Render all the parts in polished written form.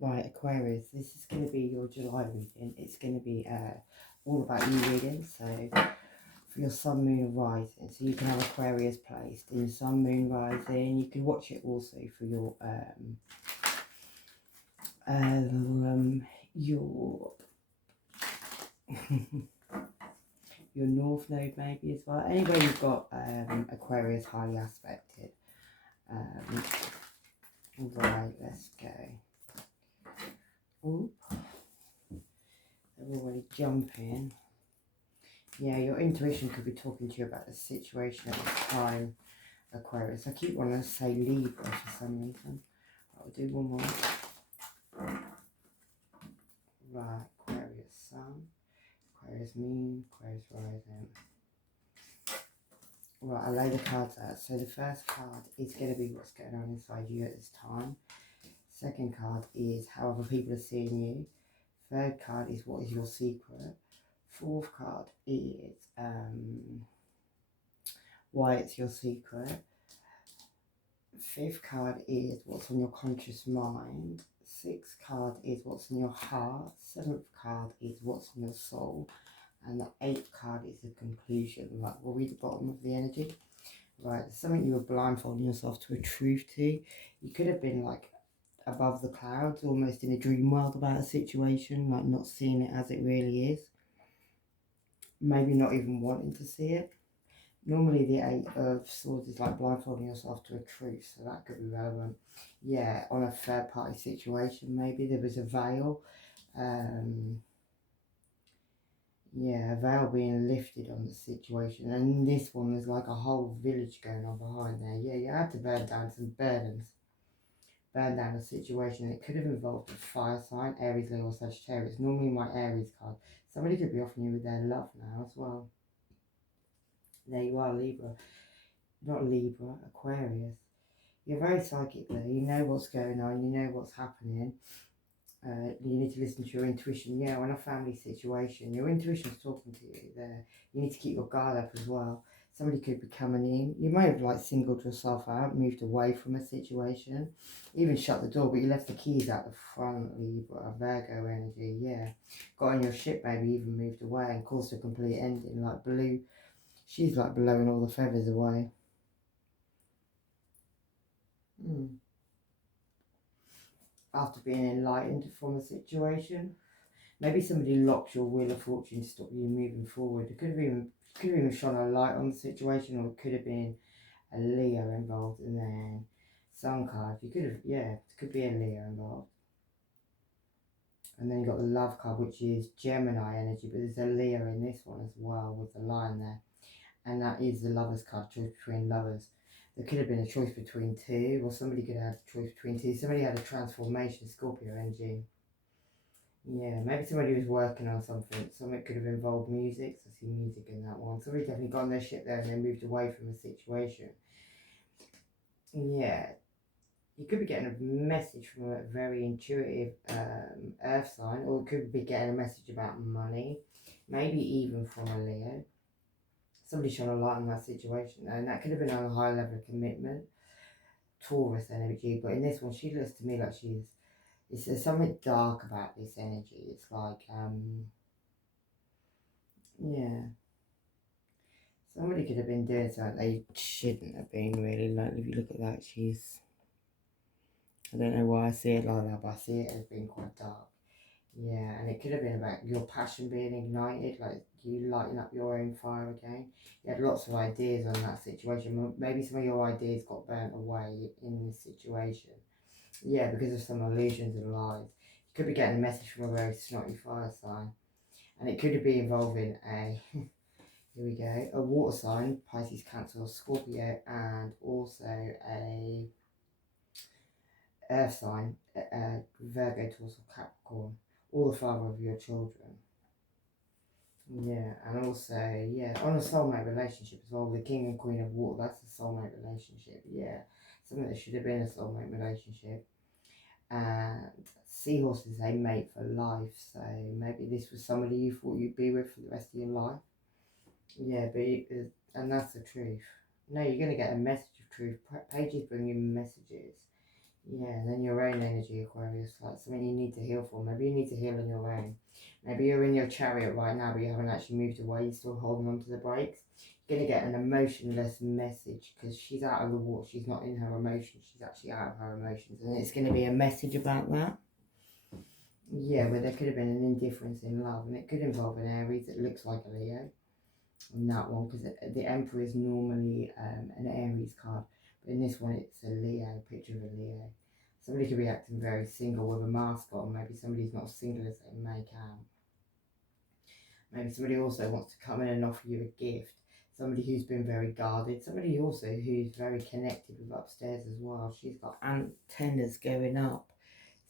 Right, Aquarius, this is going to be your July reading. It's going to be all about you reading. So for your sun, moon, and rising. So you can have Aquarius placed in your sun, moon, rising. You can watch it also for your your your north node maybe as well. Anyway, you've got Aquarius highly aspected. Right, let's go. Oop. They're already jumping. Yeah, your intuition could be talking to you about the situation at this time, Aquarius. I keep wanting to say Libra for some reason. I'll do one more. Right, Aquarius sun, Aquarius moon, Aquarius rising. Right, I'll lay the cards out. So the first card is going to be what's going on inside you at this time. Second card is how other people are seeing you. Third card is what is your secret. Fourth card is why it's your secret. Fifth card is what's on your conscious mind. Sixth card is what's in your heart. Seventh card is what's in your soul. And the eighth card is the conclusion. Right, we'll read the bottom of the energy. Right, something you were blindfolding yourself to a truth to. You could have been like above the clouds, almost in a dream world about a situation, like not seeing it as it really is. Maybe not even wanting to see it. Normally the Eight of Swords is like blindfolding yourself to a truth, so that could be relevant. Yeah, on a third party situation, maybe there was a veil. Yeah, a veil being lifted on the situation. And in this one, there's like a whole village going on behind there. Yeah, you had to burn down some burdens. Burn down a situation. It could have involved a fire sign, Aries, Leo, or Sagittarius. Normally my Aries card. Somebody could be offering you with their love now as well. There you are, Libra. Not Libra, Aquarius. You're very psychic there. You know what's going on. You know what's happening. You need to listen to your intuition. Yeah, on a family situation, your intuition's talking to you there. You need to keep your guard up as well. Somebody could be coming in. You may have like singled yourself out, moved away from a situation, even shut the door, but you left the keys out the front, Libra, Virgo energy, yeah. Got on your ship, maybe even moved away and caused a complete ending, like blue. She's like blowing all the feathers away. After being enlightened from a situation. Maybe somebody locked your wheel of fortune to stop you moving forward. It could have even shone a light on the situation, or it could have been a Leo involved, and then Sun card. You could have, yeah, it could be a Leo involved. And then you got the Love card, which is Gemini energy, but there's a Leo in this one as well with the line there. And that is the Lovers card, choice between lovers. There could have been a choice between two, or somebody could have a choice between two. Somebody had a transformation, Scorpio energy. Yeah, maybe somebody was working on something. Something could have involved music. So I see music in that one. Somebody definitely got on their ship there and then moved away from the situation. Yeah, you could be getting a message from a very intuitive earth sign, or you could be getting a message about money, maybe even from a Leo. Somebody shone a light on that situation, and that could have been on a high level of commitment, Taurus energy. But in this one, she looks to me like there's something dark about this energy. It's like, yeah. Somebody could have been doing something they shouldn't have been, really. Like, if you look at that, I don't know why I see it like that, but I see it as being quite dark. Yeah, and it could have been about your passion being ignited, like you lighting up your own fire again. You had lots of ideas on that situation. Maybe some of your ideas got burnt away in this situation. Yeah, because of some illusions and lies. You could be getting a message from a very snotty fire sign. And it could be involving a... Here we go, a water sign, Pisces, Cancer, Scorpio, and also a earth sign, Virgo, Taurus, or Capricorn, or the father of your children. Yeah, and also, yeah, on a soulmate relationship as well, the king and queen of water, that's a soulmate relationship, yeah. Something that should have been a soulmate relationship. And seahorses, they mate for life, so maybe this was somebody you thought you'd be with for the rest of your life. Yeah, but and that's the truth. No, you're going to get a message of truth. Pages bring you messages. Yeah, and then your own energy, Aquarius, like something you need to heal for. Maybe you need to heal on your own. Maybe you're in your chariot right now, but you haven't actually moved away. You're still holding on to the brakes. You're going to get an emotionless message because she's out of the water. She's not in her emotions. She's actually out of her emotions. And it's going to be a message about that. Yeah, where there could have been an indifference in love. And it could involve an Aries that looks like a Leo. On that one, because the Emperor is normally an Aries card. But in this one, it's a Leo, picture of a Leo. Somebody could be acting very single with a mask on. Maybe somebody's not single as they make out. Maybe somebody also wants to come in and offer you a gift. Somebody who's been very guarded. Somebody also who's very connected with upstairs as well. She's got antennas going up.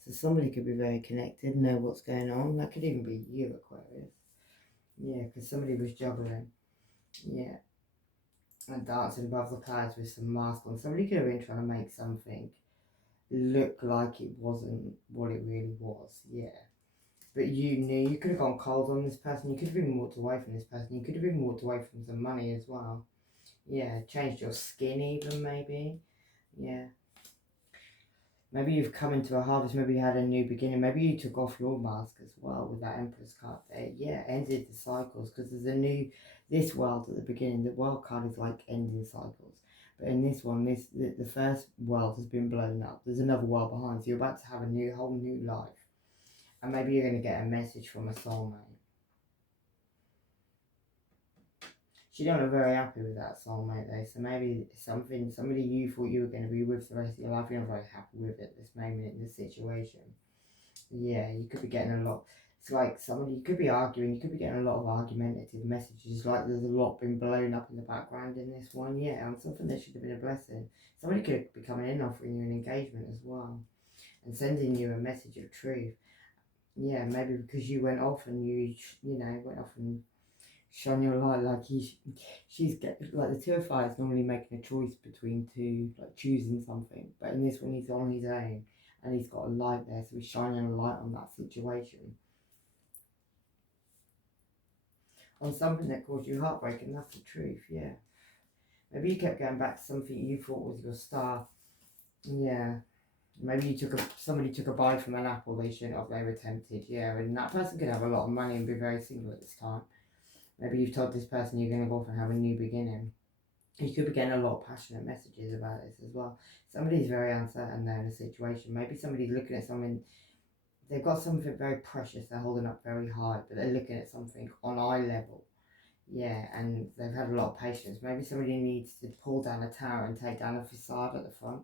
So somebody could be very connected, know what's going on. That could even be you, Aquarius. Yeah, because somebody was juggling. Yeah. And dancing above the clouds with some mask on. Somebody could have been trying to make something look like it wasn't what it really was. Yeah. But you knew, you could have gone cold on this person. You could have even walked away from this person. You could have even walked away from some money as well. Yeah, changed your skin even maybe. Yeah. Maybe you've come into a harvest. Maybe you had a new beginning. Maybe you took off your mask as well with that Empress card there. Yeah, ended the cycles because there's a new, this world at the beginning. The world card is like ending cycles. But in this one, the first world has been blown up. There's another world behind. So you're about to have a whole new life. And maybe you're going to get a message from a soulmate. She don't look very happy with that soulmate though. So maybe somebody you thought you were going to be with for the rest of your life, you're not very happy with at this moment in this situation. Yeah, you could be getting a lot. It's like somebody, you could be arguing, you could be getting a lot of argumentative messages. Like there's a lot been blown up in the background in this one. Yeah, and something that should have been a blessing. Somebody could be coming in offering you an engagement as well. And sending you a message of truth. Yeah, maybe because you went off and you went off and shone your light like like the two of fires normally making a choice between two, like choosing something. But in this one, he's on his own and he's got a light there, so he's shining a light on that situation. On something that caused you heartbreak, and that's the truth, yeah. Maybe you kept going back to something you thought was your star. Yeah. Maybe somebody took a bite from an apple they shouldn't have, they were tempted, yeah. And that person could have a lot of money and be very single at this time. Maybe you've told this person you're going to go off and have a new beginning. You could be getting a lot of passionate messages about this as well. Somebody's very uncertain there in a situation. Maybe somebody's looking at something, they've got something very precious they're holding up very high, but they're looking at something on eye level. Yeah, and they've had a lot of patience. Maybe somebody needs to pull down a tower and take down a facade at the front.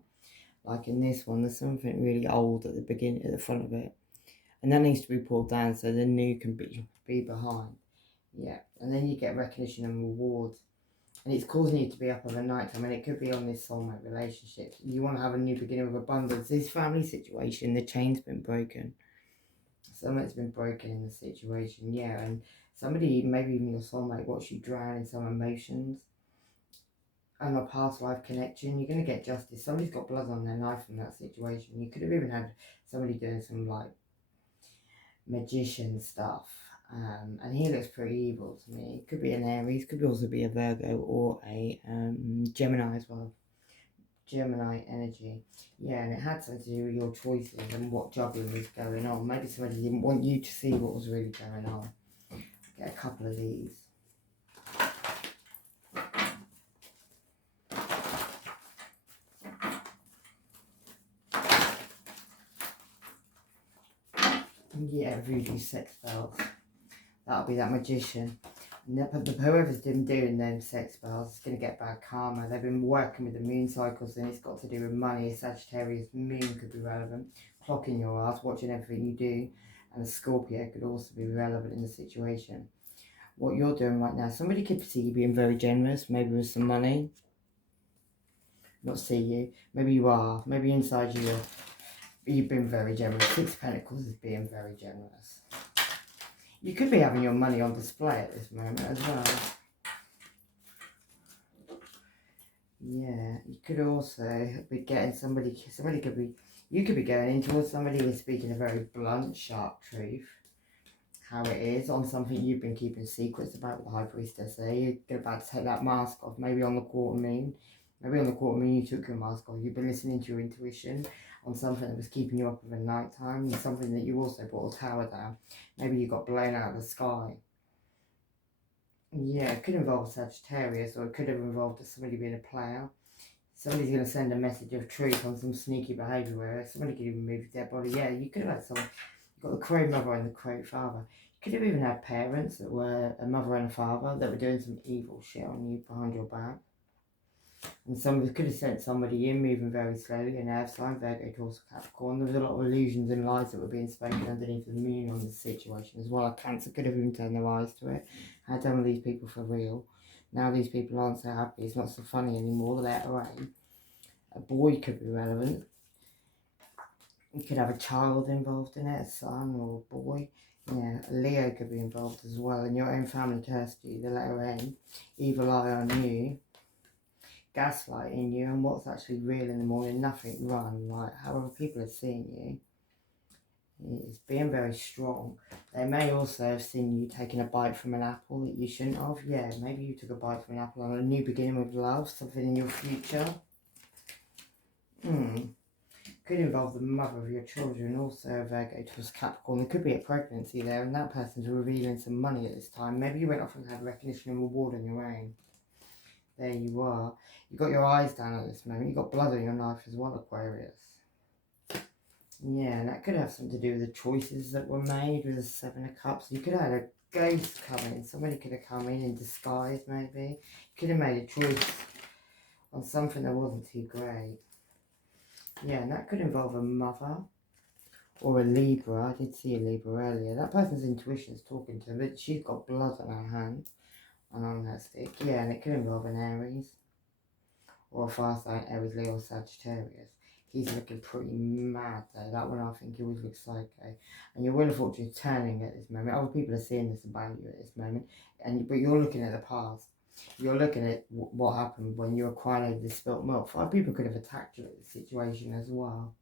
Like in this one, there's something really old at the beginning, at the front of it. And that needs to be pulled down so the new can be behind. Yeah, and then you get recognition and rewards. And it's causing you to be up over night time, and it could be on this soulmate relationship. You want to have a new beginning with abundance. This family situation, the chain's been broken. Something's been broken in the situation, yeah. And somebody, maybe even your soulmate, watched you drown in some emotions and a past life connection. You're going to get justice. Somebody's got blood on their knife in that situation. You could have even had somebody doing some like magician stuff. And he looks pretty evil to me. Could be an Aries, could also be a Virgo or a Gemini as well. Gemini energy. Yeah, and it had something to do with your choices and what juggling was going on. Maybe somebody didn't want you to see what was really going on. Get a couple of these. Yeah, voodoo sex spells. That'll be that magician. But whoever's been doing them sex spells is going to get bad karma. They've been working with the moon cycles, and it's got to do with money. A Sagittarius moon could be relevant. Clocking your ass, watching everything you do. And a Scorpio could also be relevant in the situation. What you're doing right now, somebody could see you being very generous, maybe with some money. Not see you. Maybe you are. Maybe inside you've been very generous. Six of Pentacles is being very generous. You could be having your money on display at this moment as well. Yeah, you could also be getting you could be going in towards somebody who's speaking a very blunt, sharp truth. How it is on something you've been keeping secrets about with the High Priestess there. You're about to take that mask off, maybe on the quarter moon. Maybe on the quarter moon you took your mask off. You've been listening to your intuition. on something that was keeping you up over night time, and something that you also brought a tower down. Maybe you got blown out of the sky. Yeah, it could involve a Sagittarius, or it could have involved somebody being a player. Somebody's going to send a message of truth on some sneaky behaviour where somebody could even move their body. Yeah, you could have had someone, you've got the crow mother and the crow father. You could have even had parents that were a mother and a father that were doing some evil shit on you behind your back. And somebody could have sent somebody in moving very slowly, an air sign, Virgo, Taurus, Capricorn. There was a lot of illusions and lies that were being spoken underneath the moon on this situation as well. A Cancer could have even turned their eyes to it. Had done with these people for real. Now these people aren't so happy. It's not so funny anymore. The letter A. A boy could be relevant. You could have a child involved in it, a son or a boy. Yeah, a Leo could be involved as well. And your own family cursed you, the letter N. Evil eye on you. Gaslighting you, and what's actually real in the morning, nothing run. Like, however people are seeing you, it's being very strong. They may also have seen you taking a bite from an apple that you shouldn't have. Yeah, maybe you took a bite from an apple on a new beginning with love, something in your future. Could involve the mother of your children, also a Virgo, Taurus, Capricorn. There could be a pregnancy there, and that person's revealing some money at this time. Maybe you went off and had recognition and reward on your own. There you are. You've got your eyes down at this moment. You've got blood on your knife as well, Aquarius. Yeah, and that could have something to do with the choices that were made with the Seven of Cups. You could have had a ghost come in. Somebody could have come in disguise, maybe. You could have made a choice on something that wasn't too great. Yeah, and that could involve a mother or a Libra. I did see a Libra earlier. That person's intuition is talking to them, but she's got blood on her hand and on her stick. Yeah, and it could involve an Aries or a fire sign, Aries, Leo, or Sagittarius. He's looking pretty mad though. That one I think he always looks psycho. And your Wheel of Fortune is turning at this moment. Other people are seeing this about you at this moment. But you're looking at the past. You're looking at what happened when you were crying over the spilt milk. 5 people could have attacked you at this situation as well.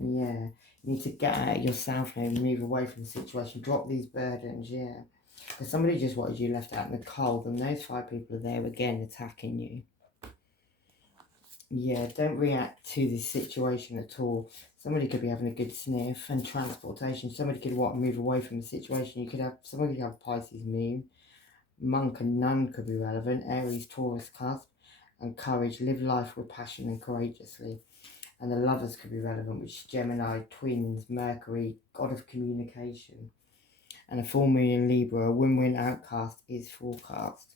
Yeah. You need to get out of yourself now and move away from the situation. Drop these burdens, yeah. Because somebody just wanted you left out in the cold, and those 5 people are there again attacking you. Yeah, don't react to this situation at all. Somebody could be having a good sniff and transportation. Somebody could want to move away from the situation. You could have, somebody could have Pisces moon. Monk and nun could be relevant. Aries, Taurus, cusp, and courage. Live life with passion and courageously. And the lovers could be relevant, which is Gemini, twins, Mercury, god of communication. And a full moon in Libra, a win-win outcast is forecast.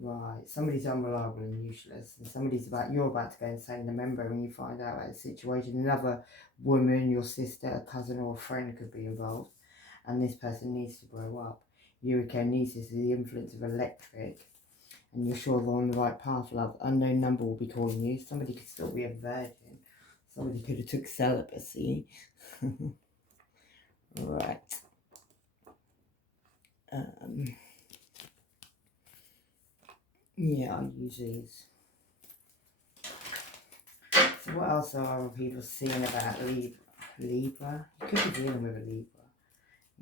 Right, somebody's unreliable and useless, and you're about to go insane. Remember, when you find out about the situation, another woman, your sister, a cousin, or a friend could be involved, and this person needs to grow up. Urikonesis is the influence of electric, and you're sure they're on the right path, love. Unknown number will be calling you. Somebody could still be a virgin. Somebody could have took celibacy. Right. Yeah, I'll use these. So what else are other people seeing about Libra? You could be dealing with a Libra.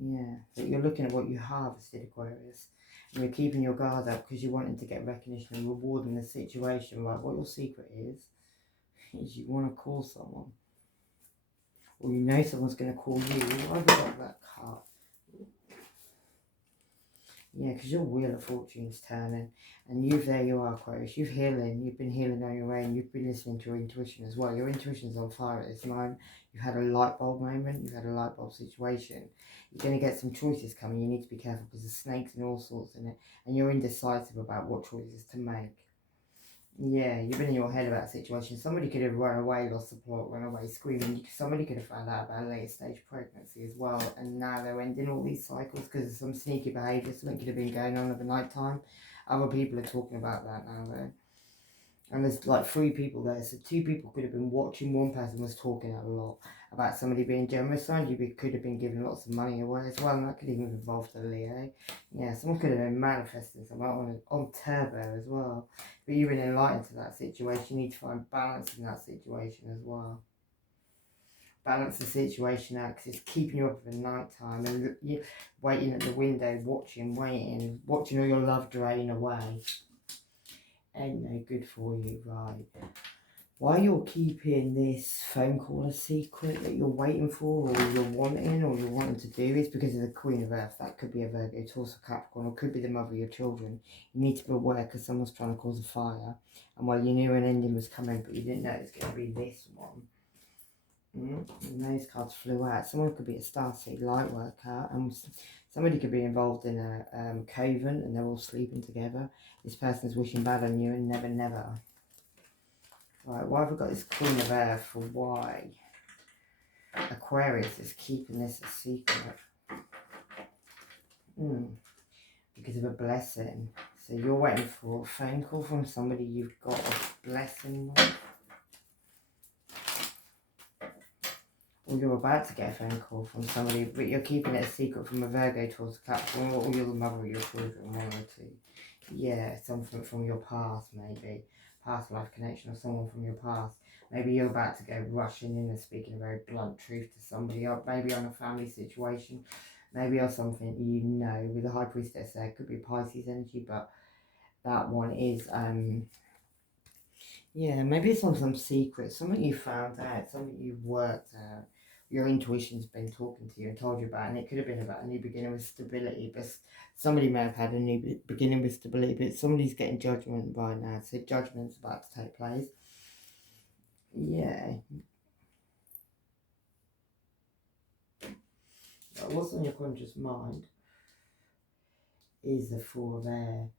Yeah, but you're looking at what you harvested, Aquarius. And you're keeping your guard up because you're wanting to get recognition and reward in the situation. Right, what your secret is you want to call someone. Or you know someone's going to call you. Why have I got that card? Yeah, because your Wheel of Fortune's turning. And there you are, Aquarius. You've been healing on your own. You've been listening to your intuition as well. Your intuition's on fire at this moment. You've had a light bulb moment. You've had a light bulb situation. You're going to get some choices coming. You need to be careful because there's snakes and all sorts in it. And you're indecisive about what choices to make. Yeah, you've been in your head about a situation. Somebody could have run away, lost the plot, run away screaming. Somebody could have found out about a later stage pregnancy as well. And now they're ending all these cycles because of some sneaky behaviour. Something could have been going on over night time. Other people are talking about that now though. And there's like 3 people there. So 2 people could have been watching. 1 person was talking a lot about somebody being generous. You could have been giving lots of money away as well. And that could even involve the Leo. Yeah, someone could have been manifesting something on turbo as well. But you've been enlightened to that situation. You need to find balance in that situation as well. Balance the situation out because it's keeping you up at night time. And you're waiting at the window, watching all your love drain away. Ain't no good for you, right? why you're keeping this phone call a secret that you're waiting for, or you're wanting to do, is because of the Queen of Earth. That could be a Virgo, Taurus, or Capricorn, or could be the mother of your children. You need to be aware because someone's trying to cause a fire. And while you knew an ending was coming, but you didn't know it was going to be this one. And those cards flew out. Someone could be a starseed light worker, and somebody could be involved in a coven, and they're all sleeping together. This person's wishing bad on you and never, never. Right, why have we got this Queen of Earth for why Aquarius is keeping this a secret? Because of a blessing. So you're waiting for a phone call from somebody you've got a blessing with. Or you're about to get a phone call from somebody, but you're keeping it a secret from a Virgo, Taurus, Capricorn, or you're the mother of your children, one or two. Yeah, something from your past, maybe. Past life connection, or someone from your past. Maybe you're about to go rushing in and speaking a very blunt truth to somebody, or maybe on a family situation, maybe on something you know. With the High Priestess there, it could be Pisces energy, but that one is, yeah, maybe it's on some secret, something you found out, something you've worked out. Your intuition's been talking to you and told you about, and it could have been about a new beginning with stability, but somebody may have had a new beginning with stability, but somebody's getting judgment right now. So judgment's about to take place. Yeah. But what's on your conscious mind is the Four of Air.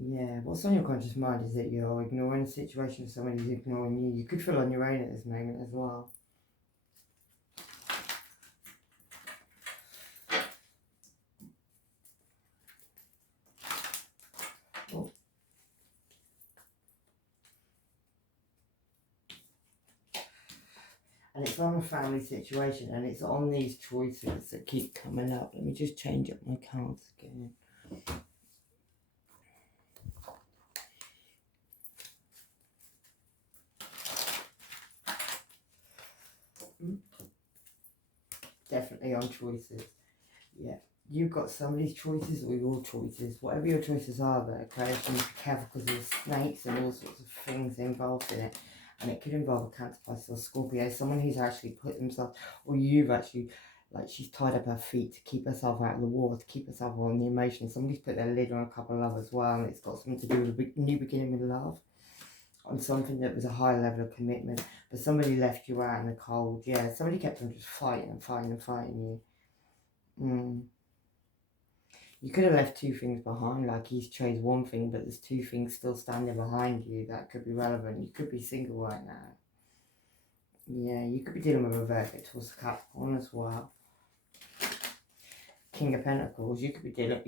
Yeah, what's on your conscious mind is that you're ignoring a situation, somebody's ignoring you. You could feel on your own at this moment as well. And it's on a family situation, and it's on these choices that keep coming up. Let me just change up my cards again. Definitely on choices. Yeah. You've got somebody's choices or your choices. Whatever your choices are there, Aquarius, you need to be careful because there's snakes and all sorts of things involved in it. And it could involve a Cancer, Pisces, or Scorpio, someone who's actually put themselves, or you've actually, like she's tied up her feet to keep herself out of the water, to keep herself on the emotions. Somebody's put their lid on a couple of love as well, and it's got something to do with a new beginning with love, on something that was a high level of commitment. But somebody left you out in the cold. Yeah, somebody kept on just fighting and fighting and fighting you. You could have left two things behind, like he's chose one thing, but there's two things still standing behind you that could be relevant. You could be single right now. Yeah, you could be dealing with a Virgo, Taurus, Capricorn as well. King of Pentacles, you could be dealing,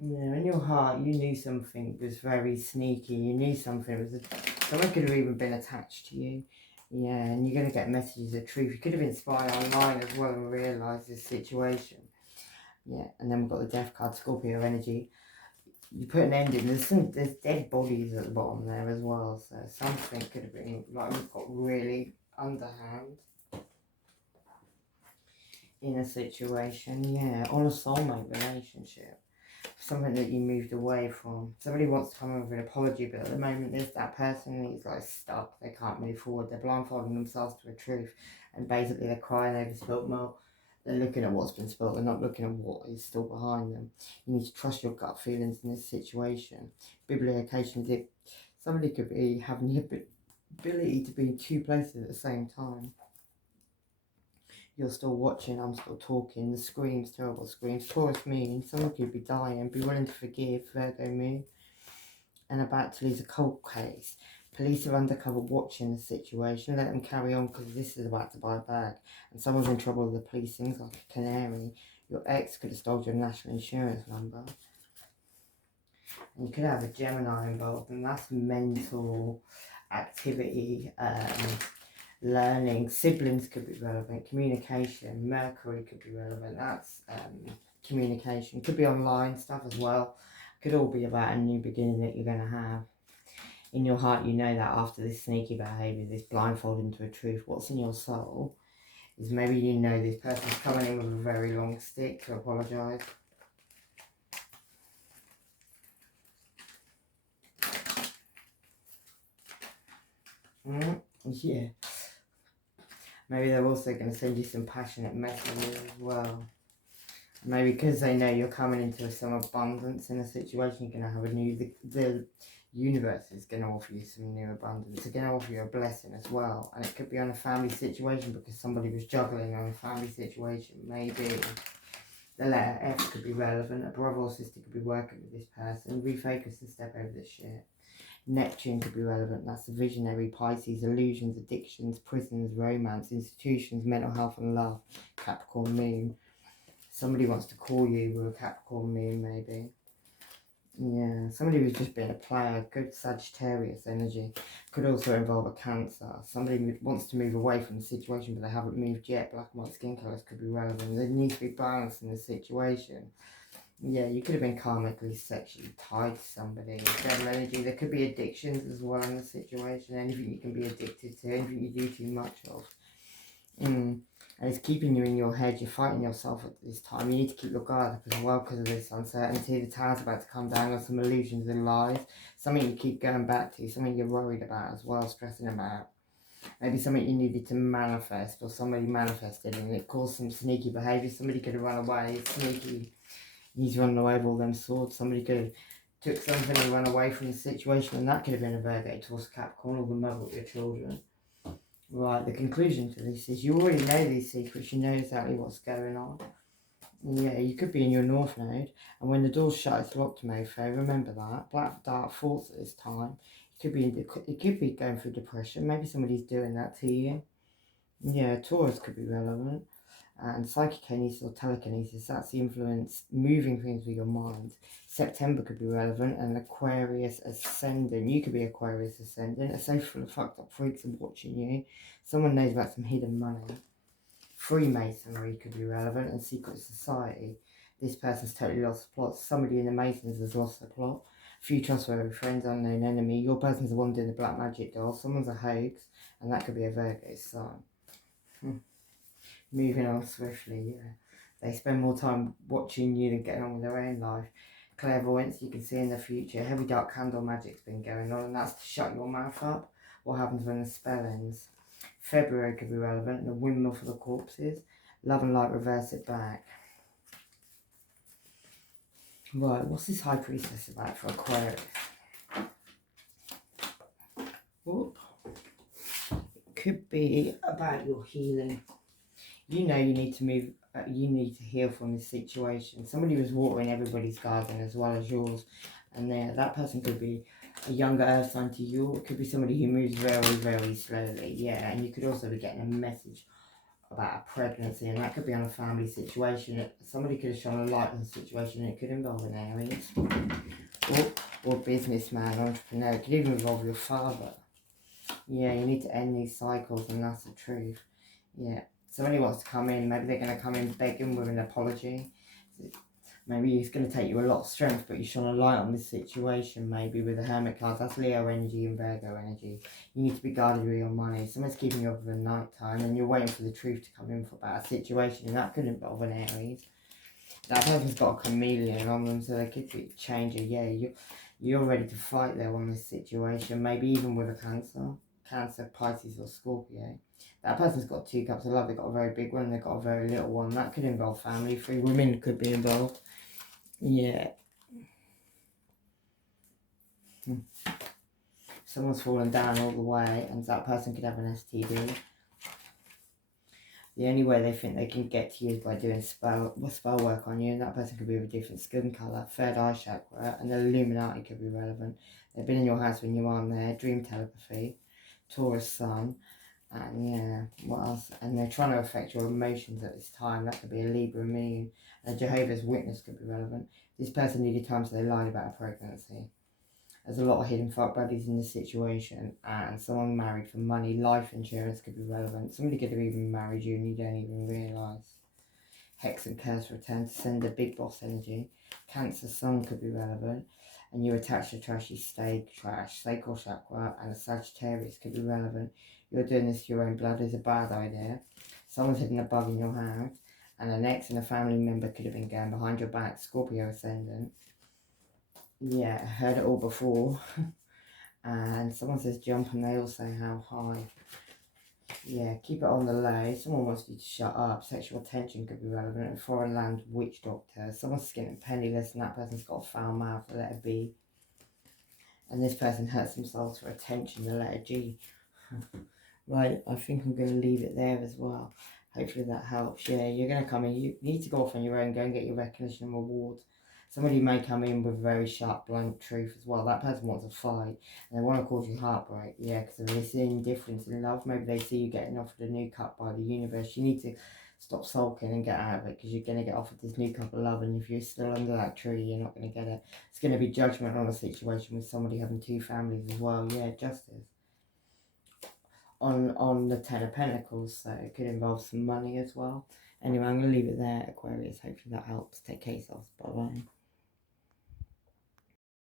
in your heart, you knew something was very sneaky. You knew something someone could have even been attached to you. Yeah, and you're going to get messages of truth. You could have been spied online as well and realised this situation. Yeah, and then we've got the Death card, Scorpio energy. You put an end in. There's dead bodies at the bottom there as well. So something could have been, like we've got really underhand in a situation. Yeah, on a soulmate relationship. Something that you moved away from. Somebody wants to come over an apology, but at the moment there's that person who's like stuck. They can't move forward. They're blindfolding themselves to a truth, and basically they're crying over spilt milk. They're looking at what's been spilt. They're not looking at what is still behind them. You need to trust your gut feelings in this situation. Biblically, occasionally, somebody could be having the ability to be in two places at the same time. You're still watching, I'm still talking, the screams, terrible screams, Taurus moon, someone could be dying, be willing to forgive, Virgo moon, and about to lose a cold case. Police are undercover watching the situation, let them carry on because this is about to buy a bag, and someone's in trouble with the police, things like a canary. Your ex could have stolen your national insurance number. And you could have a Gemini involved, and that's mental activity, learning. Siblings could be relevant. Communication. Mercury could be relevant. That's communication. Could be online stuff as well. Could all be about a new beginning that you're going to have. In your heart, you know that after this sneaky behaviour, this blindfold into a truth, what's in your soul is maybe you know this person's coming in with a very long stick to apologise. Yeah. Maybe they're also going to send you some passionate messages as well. Maybe because they know you're coming into some abundance in a situation, you're going to have a new... The universe is going to offer you some new abundance. They're going to offer you a blessing as well. And it could be on a family situation because somebody was juggling on a family situation. Maybe the letter F could be relevant. A brother or sister could be working with this person. Refocus and step over this shit. Neptune could be relevant. That's the visionary, Pisces, illusions, addictions, prisons, romance, institutions, mental health and love. Capricorn moon. Somebody wants to call you with a Capricorn moon, maybe. Yeah, somebody who's just been a player. Good Sagittarius energy. Could also involve a Cancer. Somebody wants to move away from the situation, but they haven't moved yet. Black and white skin colours could be relevant. There needs to be balance in the situation. Yeah, you could have been karmically sexually tied to somebody. General energy. There could be addictions as well in the situation. Anything you can be addicted to, anything you do too much of. And it's keeping you in your head. You're fighting yourself at this time. You need to keep your guard up as well because of this uncertainty. The tower's about to come down on some illusions and lies. Something you keep going back to. Something you're worried about as well, stressing about. Maybe something you needed to manifest or somebody manifested and it caused some sneaky behaviour. Somebody could have run away. Sneaky. He's running away with all them swords. Somebody could have took something and run away from the situation, and that could have been a Virgo towards Capricorn or the mother of your children. Right, the conclusion to this is you already know these secrets, you know exactly what's going on. Yeah, you could be in your North Node, and when the door's shut, it's locked, Mofo. Remember that. Black dark thoughts at this time. It could be going through depression. Maybe somebody's doing that to you. Yeah, Taurus could be relevant. And psychokinesis or telekinesis, that's the influence, moving things with your mind. September could be relevant, and Aquarius ascendant. You could be Aquarius ascendant. A safe full of fucked up freaks are watching you. Someone knows about some hidden money. Freemasonry could be relevant, and secret society. This person's totally lost the plot. Somebody in the Masons has lost the plot. Few trustworthy friends, unknown enemy. Your person's the one doing the black magic doll. Someone's a hoax, and that could be a Virgo sign. Moving on swiftly, yeah. They spend more time watching you than getting on with their own life. Clairvoyance, you can see in the future. Heavy dark candle magic's been going on, and that's to shut your mouth up. What happens when the spell ends? February could be relevant, and a windmill for the corpses. Love and light, reverse it back. Right, what's this High Priestess about for Aquarius? Whoop. It could be about your healing. You know you need to move, you need to heal from this situation. Somebody was watering everybody's garden as well as yours. And that person could be a younger earth sign to you. It could be somebody who moves very, very slowly. Yeah, and you could also be getting a message about a pregnancy. And that could be on a family situation. Somebody could have shone a light on the situation. And it could involve an Aries. Or businessman, entrepreneur. It could even involve your father. Yeah, you need to end these cycles and that's the truth. Yeah. Somebody wants to come in, maybe they're going to come in begging with an apology. Maybe it's going to take you a lot of strength, but you shine a light on this situation, maybe with the Hermit card. That's Leo energy and Virgo energy. You need to be guarded with your money. Someone's keeping you up for the night time, and you're waiting for the truth to come in for about a situation, and that could involve an Aries. That person's got a chameleon on them, so they could be a changer. Yeah, you're ready to fight there on this situation, maybe even with a Cancer, Pisces or Scorpio. That person's got 2 cups of love. They've got a very big one, they've got a very little one. That could involve family. 3 women could be involved. Yeah. Someone's fallen down all the way, and that person could have an STD. The only way they think they can get to you is by doing spell work on you, and that person could be of a different skin colour. Third eye chakra, and the Illuminati could be relevant. They've been in your house when you aren't there. Dream telepathy. Taurus sun. And yeah, what else? And they're trying to affect your emotions at this time. That could be a Libra moon. And a Jehovah's Witness could be relevant. This person needed time, so they lied about a pregnancy. There's a lot of hidden fuck buddies in this situation. And someone married for money. Life insurance could be relevant. Somebody could have even married you and you don't even realise. Hex and curse return to send a big boss energy. Cancer sun could be relevant. And you attach to trashy sacral chakra, and a Sagittarius could be relevant. You're doing this to your own blood is a bad idea. Someone's hidden a bug in your house, and an ex and a family member could have been going behind your back. Scorpio ascendant. Yeah, heard it all before. And someone says jump, and they all say how high. Yeah, keep it on the low. Someone wants you to shut up. Sexual tension could be relevant. A foreign land witch doctor. Someone's skin and penniless, and that person's got a foul mouth, the letter B. And this person hurts themselves for attention, the letter G. Right, I think I'm going to leave it there as well. Hopefully that helps. Yeah, you're going to come in. You need to go off on your own. Go and get your recognition and rewards. Somebody may come in with very sharp, blunt truth as well. That person wants to fight. And they want to cause you heartbreak. Yeah, because of this indifference in love. Maybe they see you getting offered a new cup by the universe. You need to stop sulking and get out of it, because you're going to get offered this new cup of love. And if you're still under that tree, you're not going to get it. It's going to be judgment on a situation with somebody having 2 families as well. Yeah, justice. On the 10 of Pentacles, so it could involve some money as well. Anyway, I'm going to leave it there, Aquarius. Hopefully that helps. Take care of yourselves. Bye-bye.